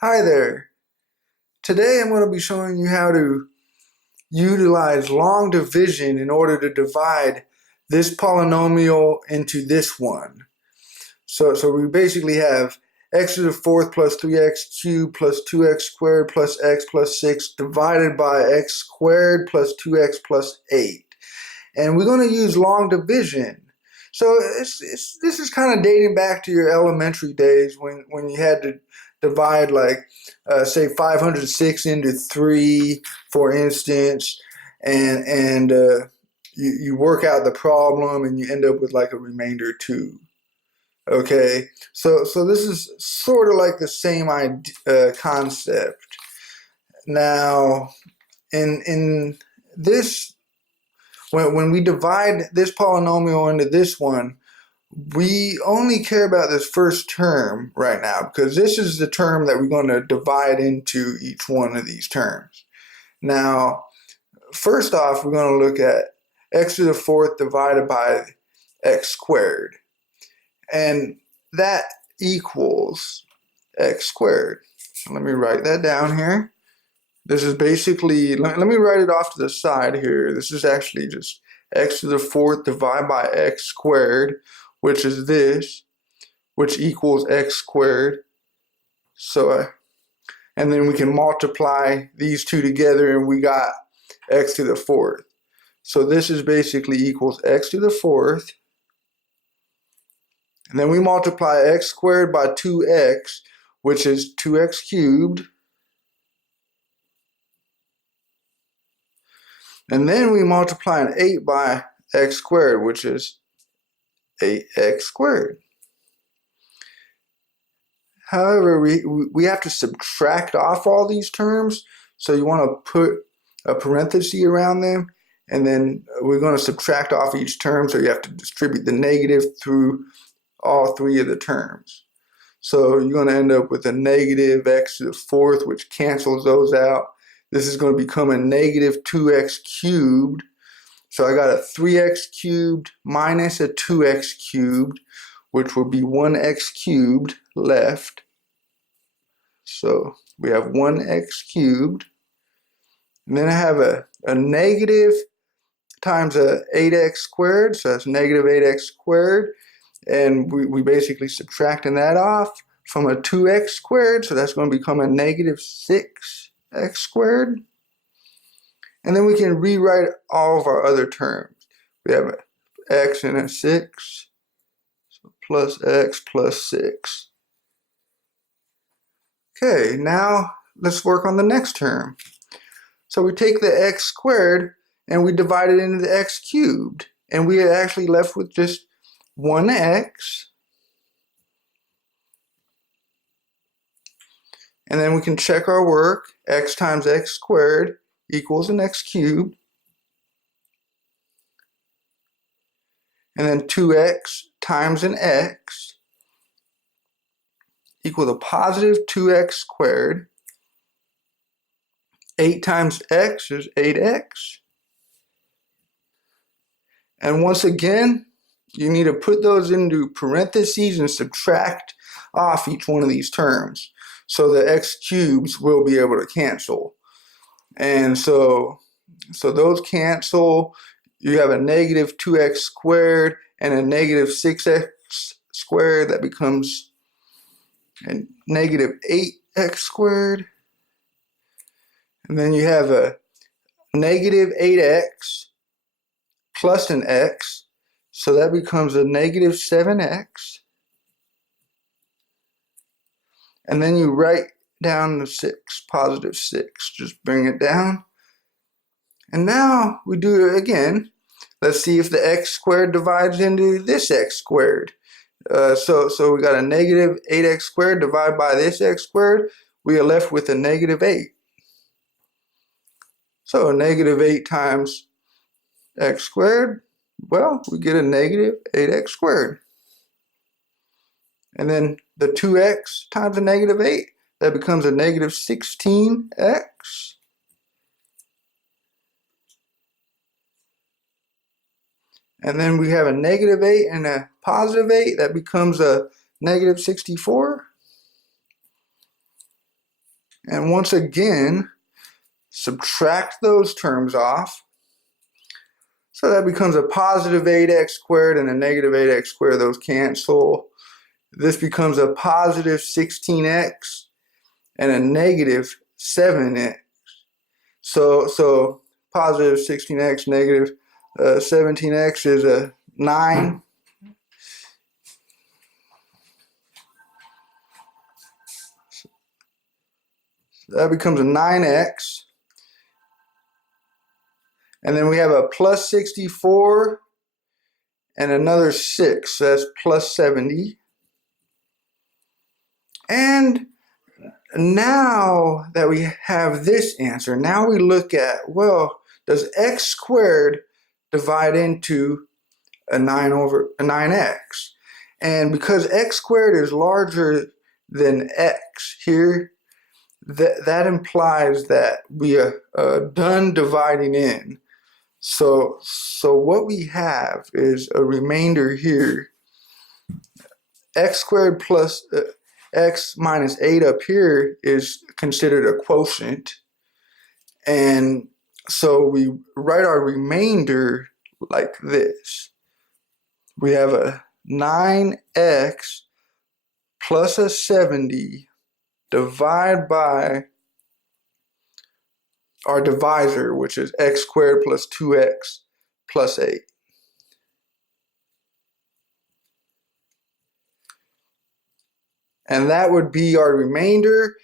Hi there. Today I'm going to be showing you how to utilize long division in order to divide this polynomial into this one. So we basically have x to the fourth plus 3x cubed plus 2x squared plus x plus 6 divided by x squared plus 2x plus 8. And we're going to use long division. So this is kind of dating back to your elementary days when you had to divide, like, say 506 into 3, for instance, and you work out the problem and you end up with like a remainder 2. Okay, so this is sort of like the same concept. Now, in this, when we divide this polynomial into this one, we only care about this first term right now because this is the term that we're going to divide into each one of these terms. Now, first off, we're going to look at x to the fourth divided by x squared. And that equals x squared. So let me write that down here. This is basically, let me write it off to the side here. This is actually just x to the fourth divided by x squared, which is this, which equals x squared. And then we can multiply these two together and we got x to the fourth. So this is basically equals x to the fourth. And then we multiply x squared by 2x, which is 2x cubed. And then we multiply an 8 by x squared, which is 8x squared. However, we have to subtract off all these terms, so you want to put a parenthesis around them, and then we're going to subtract off each term, so you have to distribute the negative through all three of the terms. So you're going to end up with a negative x to the fourth, which cancels those out. This is going to become a negative 2x cubed. So I got a 3x cubed minus a 2x cubed, which will be 1x cubed left. So we have 1x cubed. And then I have a negative times a 8x squared, so that's negative 8x squared. And we basically subtracting that off from a 2x squared, so that's going to become a negative 6x squared. And then we can rewrite all of our other terms. We have an x and a 6, so plus x plus 6. Okay, now let's work on the next term. So we take the x squared and we divide it into the x cubed. And we are actually left with just 1x. And then we can check our work. X times x squared equals an x cubed. And then 2x times an x equals a positive 2x squared. 8 times x is 8x. And once again, you need to put those into parentheses and subtract off each one of these terms. So the x cubes will be able to cancel. And so those cancel. You have a negative 2x squared and a negative 6x squared. That becomes a negative 8x squared. And then you have a negative 8x plus an x. So that becomes a negative 7x. And then you write down the 6, positive 6. Just bring it down. And now we do it again. Let's see if the x squared divides into this x squared. So we got a negative 8x squared divided by this x squared. We are left with a negative 8. So negative 8 times x squared, well, we get a negative 8x squared. And then the 2x times a negative 8, that becomes a negative 16x. And then we have a negative 8 and a positive 8, that becomes a negative 64. And once again, subtract those terms off. So that becomes a positive 8x squared and a negative 8x squared. Those cancel. This becomes a positive 16x and a negative 7x. So positive 16x, negative 17x is a 9. So that becomes a 9x. And then we have a plus 64 and another 6. So that's plus 70. And now that we have this answer, now we look at, well, does x squared divide into a 9x? And because x squared is larger than x here, that implies that we are done dividing in. So what we have is a remainder here. X squared plus x minus 8 up here is considered a quotient. And so we write our remainder like this. We have a 9x plus a 70 divided by our divisor, which is x squared plus 2x plus 8. And that would be our remainder.